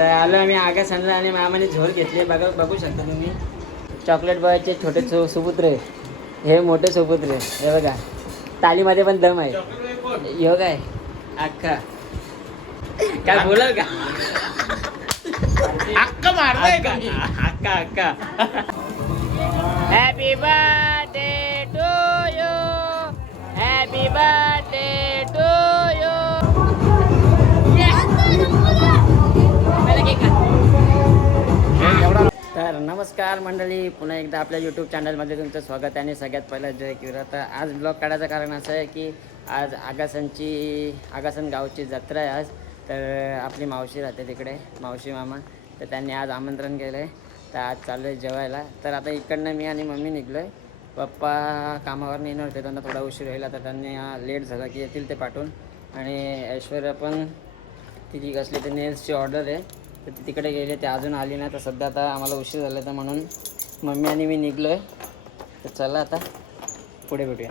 तर आलो आम्ही आगा सांगला आणि मामाने झोल घेतले. बघा बघू शकता तुम्ही. चॉकलेट बॉयचे छोटे सु सुपुत्र हे मोठे सुपुत्र हे बघा. तालीमध्ये पण दम आहे. योग आहे अख्खा. काय बोलाल का? अक्का मारलाय का? अक्का अक्का हॅपी बर्थडे नमस्कार मंडळी पुन्हा एकदा आपल्या यूट्यूब चॅनलमध्ये तुमचं स्वागत आहे आणि सगळ्यात पहिलं जय किरत तर आज ब्लॉग काढायचं कारण असं आहे की आज आगासनची आगासन गावची जत्रा आहे आज. तर आपली मावशी राहते तिकडे मावशी मामा. तर त्यांनी आज आमंत्रण केलं आहे तर आज चाललं आहे जेवायला. तर आता इकडनं मी आणि मम्मी निघलो आहे पप्पा कामावर येणार होते त्यांना थोडा उशीर होईल. आता त्यांनी लेट झाला की येतील ते पाठवून. आणि ऐश्वर्या पण तिची कसली तर नेल्सची ऑर्डर आहे. तर तिकडे गेले ते अजून आली नाही. तर सध्या आता आम्हाला उशीर झाला तर म्हणून मम्मी आणि मी निघलो आहे तर चला आता पुढे भेटूया.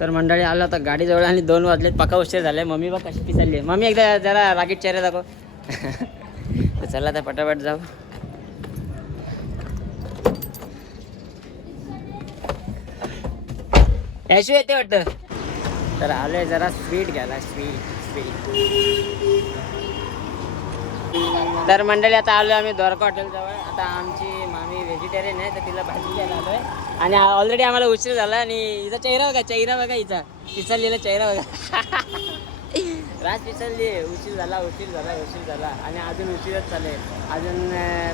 तर मंडळी आलं आता गाडीजवळ आणि दोन वाजले पक्का उशीर झाले मम्मी बघ कशी पिसाली आहे मम्मी एकदा जरा रागीट चेहरा दाखव. तर चला आता पटापट जाऊ. ऐशू येते वाटतं. तर आलोय जरा स्वीट घ्यायला. Sweet sweet. तर मंडळी आता आलो आम्ही द्वारका हॉटेलजवळ. आता आमची मामी व्हेजिटेरियन आहे तर तिला भाजी घ्यायला आहे आणि ऑलरेडी आम्हाला उशीर झाला आणि हिचा चेहरा बघा चेहरा बघा हिचा. पिसरलेला चेहरा बघा. राज पिसरली उशीर झाला उशीर झाला उशीर झाला. आणि अजून उशीरच चालू आहे. अजून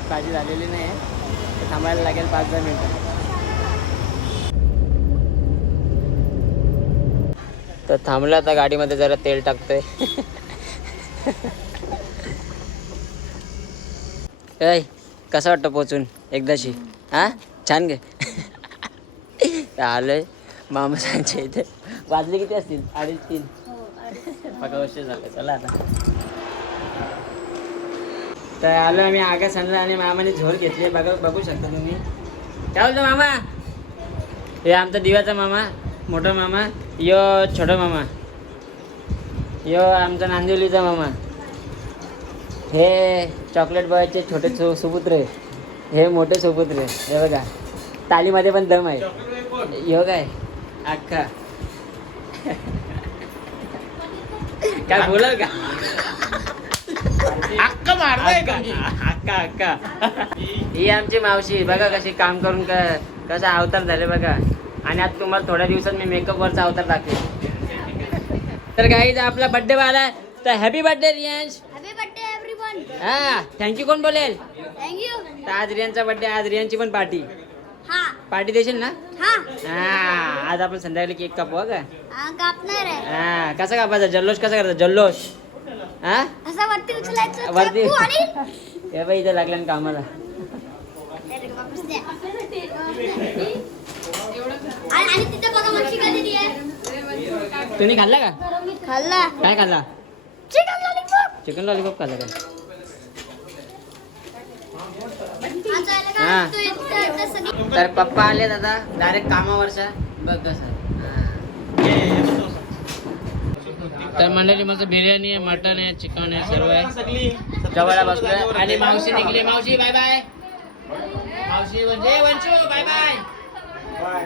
भाजी झालेली नाही आहे. थांबायला लागेल पाच दहा मिनटं. तर थांबलं आता गाडीमध्ये जरा तेल टाकतोय. ऐ कसं वाटतं पोचून एकदाशी? हा? छान घे आलोय. मामासांच्या इथे. वाजले किती असतील? अडीच तीन बघा उशीर झालं. चला आता. तर आलो आम्ही आगा सांगला आणि मामाने झोर घेतली. बघा बघू शकता तुम्ही. काय बोलतो मामा? हे आमचा दिव्याचा मामा मोठा मामा यो छोटा मामा. यो आमचा नांदिवलीचा मामा. हे चॉकलेट बॉयचे छोटे सु सुपुत्र हे मोठे सुपुत्र हे बघा. तालीमध्ये पण दम आहे. योग आहे. अख्खा. काय बोलाल का? अक्का मारलाय का? अक्का अक्का ही आमची मावशी. बघा कशी काम करून क कसा अवतार झाले बघा. आणि आज तुम्हाला थोड्या दिवसात मी मेकअप वरचा अवतार दाखवेन. तर काही आपला बर्थडे आला तर हॅपी बर्थडे रियांश. हा थँक्यू कोण बोलेल? थँक्यू तर आज रियांचा बर्थडे आज रियांची पण पार्टी हा. पार्टी देशील ना? हा. हा आज आपण संध्याकाळी केक कापू का? हा कापणार आहे. हा कसा कापायचा? जल्लोष कसा करायचा? जल्लोष. हा? असा वरती उचलायचं वरती. चाकू आणि हे बाई इथे लागल्या ना कामाला. वापस द्या. आणि आणि तिथे बघा मच्छी कधी आहे. तुम्ही खाल्ला का? खाल्ला. काय खाल्ला? चिकन लॉलीपॉप चिकन लॉलीपॉप खाल्ला का आता याला काय हा. तर पप्पा आले दादा डायरेक्ट कामावरच्या. बघ कसं तर मंडळी मस्त बिर्याणी आहे मटन आहे चिकन आहे सर्व आहे. जवळ बसलोय आणि मावशी निघली. मावशी बाय बाय मावशी म्हणजे वंशू बाय बाय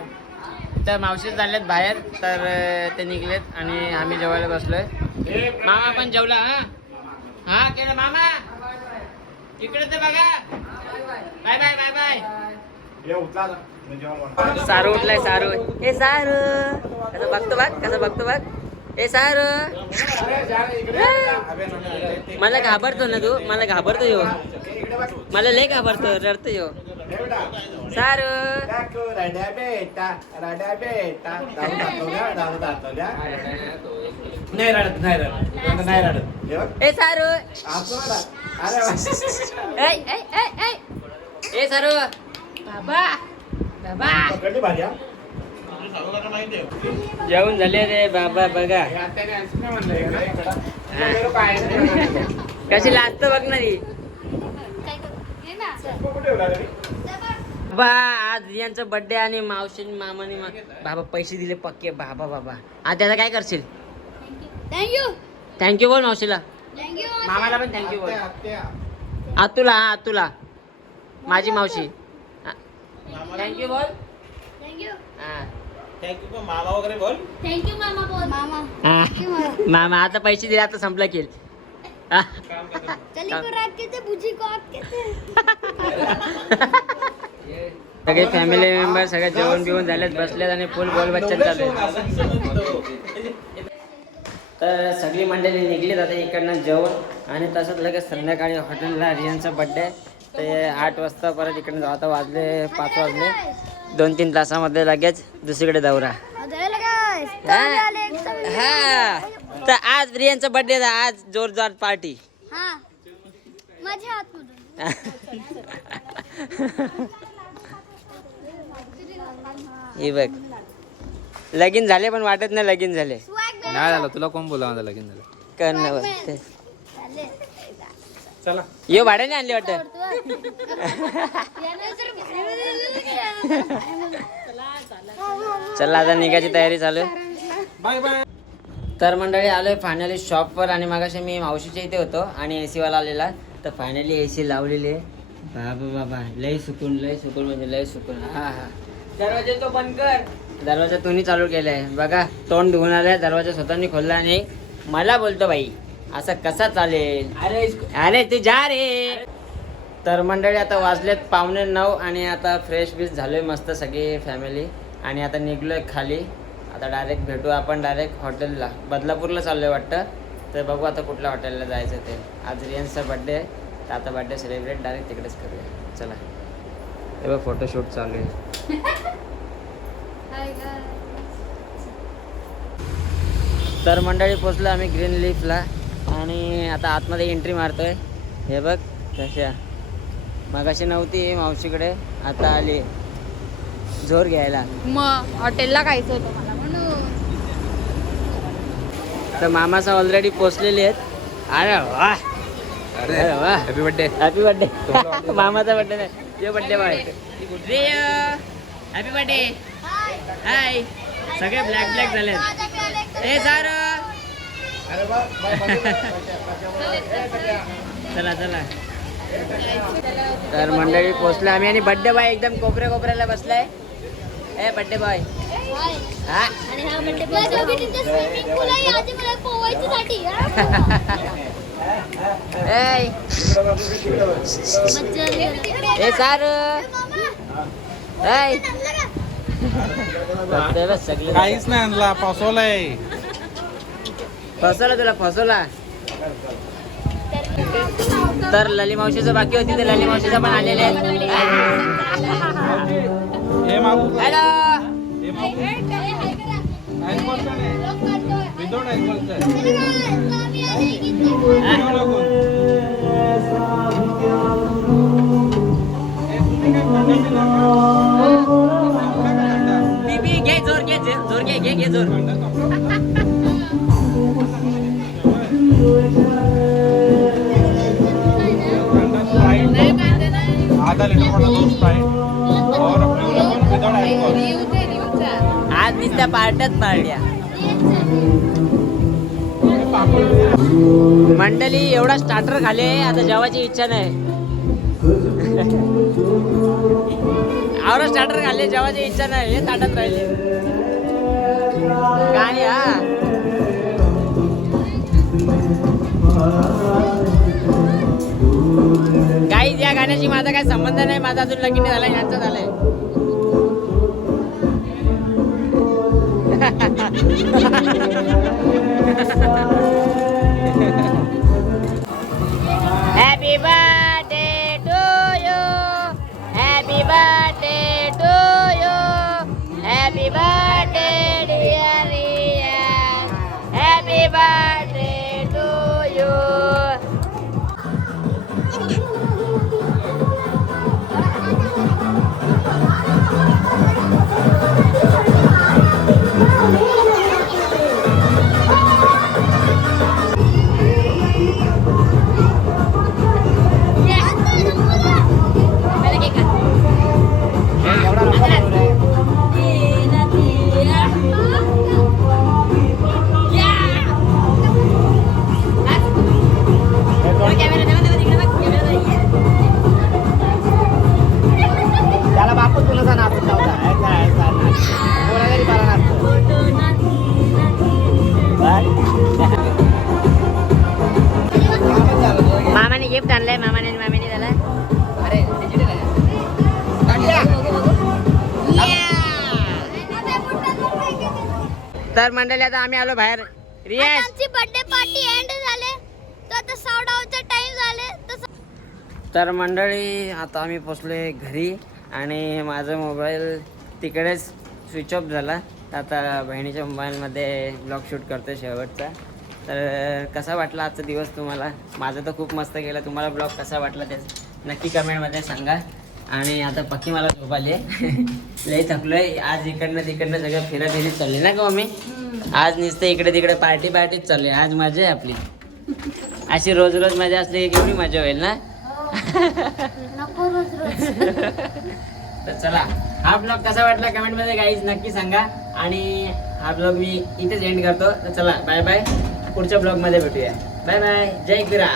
तर मावशी चाललेत बाहेर तर ते निघलेत आणि आम्ही जेवायला बसलोय. मामा पण जेवला हा? हा केलं मामा? इकडे तर बघा. Bye bye bye bye. Saru उठलाय सारू हे सारू. कसं बघतो बघ कसं बघतो बघ. हे सारू. मला घाबरतो ना तू मला घाबरतो यो. मला लय घाबरतो रडतो यो. सारू. नाही रडत नाही रडत. नाही रडत. हे सारू. हे सारू. बाबा. बाबा. जेवण झाले रे बाबा बघा. कशी लाजत बघ ना ती? हे. बा आज यांचा बर्थडे आणि मावशी मामाने बाबा पैसे दिले पक्के. बाबा बाबा. आज त्याचा काय करशील? थँक्यू थँक्यू बोल मावशीला. थँक्यू मामाला पण थँक्यू बोल. आतुला हा आतुला. माझी मावशी. थँक्यू बोल. थँक्यू हा. थँक्यू मामा वगैरे बोल. थँक्यू मामा बोल. मामा. हा. मामा. आता पैसे दिले आता संपला केल सगळे फॅमिली मेंबर सगळे जेवण बिवून झालेत बसलेत आणि फुल बोल बच्चन चालू. तर सगळी मंडळी निघलीत आता इकडनं जेवण. आणि तसंच लगेच संध्याकाळी हॉटेलला रियांचा बड्डे ते आठ वाजता परत इकडनं जाऊ. आता वाजले पाच वाजले. दोन तीन तासामध्ये लगेच दुसरीकडे दौरा हा. हा. तर आज रियांचा बड्डे आज जोरदार पार्टी हां. हे बघ. लगीन झाले पण वाटत नाही लगीन झाले. नाही झालं तुला कोण बोला माझं लगीन झालं? करणं यो भाड्याने आणले वाटतं? चला आता निघायची तयारी चालू आहे. Bye bye. तर मंडळी आलोय फायनली शॉपवर आणि मगाशी मी मावशीच्या इथे होतो आणि ए सीवाला आलेला. तर फायनली ए सी लावलेली आहे. बाबा बाबा लय सुकून लय सुकून म्हणजे लय सुकून. हा हा. दरवाजा तो बंद कर. दरवाजा तुम्ही चालू केलाय. बघा तोंड धुवून आलाय दरवाजा स्वतःनी खोलला आणि मला बोलतो बाई असं कसा चालेल? अरे अरे तू जा रे. तर मंडळी आता वाजलेत पावणे नऊ आणि आता फ्रेश बीस झालोय मस्त सगळी फॅमिली आणि आता निघलोय खाली. आता डायरेक्ट भेटू आपण डायरेक्ट हॉटेलला बदलापूरला चाललोय वाटतं. तर बघू आता कुठल्या हॉटेलला जायचं ते. आज रियन्सचा बड्डे आहे. तर आता बड्डे सेलिब्रेट डायरेक्ट तिकडेच करूया. चला. हे बघ फोटोशूट चालू आहे. तर मंडळी पोचलो आम्ही ग्रीन लीफला आणि आता आतमध्ये एंट्री मारतोय. हे बघ कशा? मगाशी नव्हती मावशीकडे. आता आली. जोर घ्यायला. मग हॉटेलला खायचं होतं मला म्हणून. तर मामासा ऑलरेडी पोचलेले आहेत. अरे वा. अरे अरे वा. हॅपी बर्थडे हॅपी बर्थडे मामाचा बर्थडे नाही. ते birthday bye happy birthday hi सगळे ब्लॅक ब्लॅक झाले ए सर. चला चला. तर मंडळी पोचलो आम्ही आणि बर्थडे बॉय एकदम कोपऱ्या कोपऱ्याला बसलाय. ए बर्थडे बॉय हा? हा ए सर. काहीच नाही आणला पावसावलाय फसवला तुला फसवला. तर लली मावशीचं बाकी होती तर लली मावशीचं पण आलेले आहेत. बीबी घे जोर घे जोर घे घे घे जोर. वाला और विदाउट आज नुसत्या पार्ट्यात पार्ट्या. मंडळी एवढा स्टार्टर खाले आता जेवायची इच्छा नाही. एवढा स्टार्टर खाल्ले जेवायची इच्छा नाही हे ताटत राहिले. गाणी हा. गाण्याशी माझा काही संबंध नाही माझा अजून लगीन नाही झालाय यांचं झालंय. Happy birthday! तर मंडळी आता आम्ही आलो बाहेर. आमची बर्थडे पार्टी एंड झाले. तर आता साऊंड आउटचा टाइम झाले. तर तर मंडळी आता आम्ही पोचलोय घरी आणि माझा मोबाईल तिकडेच स्विच ऑफ झाला. आता बहिणीच्या मोबाईलमध्ये ब्लॉग शूट करतोय शेवटचा. तर कसा वाटला आजचा दिवस तुम्हाला? माझा तर खूप मस्त गेला तुम्हाला ब्लॉग कसा वाटला ते नक्की कमेंटमध्ये सांगा. आणि आता पक्की मला झोप आली आहे. लई थकलोय. आज इकडनं तिकडनं सगळं फिराफिरीत चालली ना का मी आज नुसतं इकडे तिकडे पार्टी पार्टीच चालली आज मजा आहे आपली. अशी रोज रोज मजा असली की केवढी मजा होईल ना? रोज तर चला हा ब्लॉग कसा वाटला कमेंटमध्ये गाईज नक्की सांगा. आणि हा ब्लॉग मी इथेच एंड करतो. तर चला बाय बाय पुढच्या ब्लॉगमध्ये भेटूया. बाय बाय जय किरा